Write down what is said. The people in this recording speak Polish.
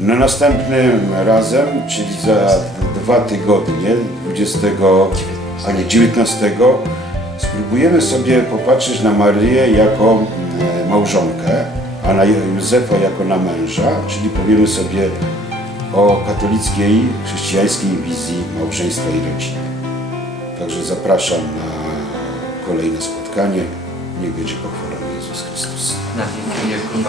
No następnym razem, czyli za dwa tygodnie, 20, a nie 19, spróbujemy sobie popatrzeć na Maryję jako e, małżonkę, a na Józefa jako na męża, czyli powiemy sobie o katolickiej, chrześcijańskiej wizji małżeństwa i rodziny. Także zapraszam na kolejne spotkanie. Niech będzie pochwalony Jezus Chrystus. Na wieki wieku.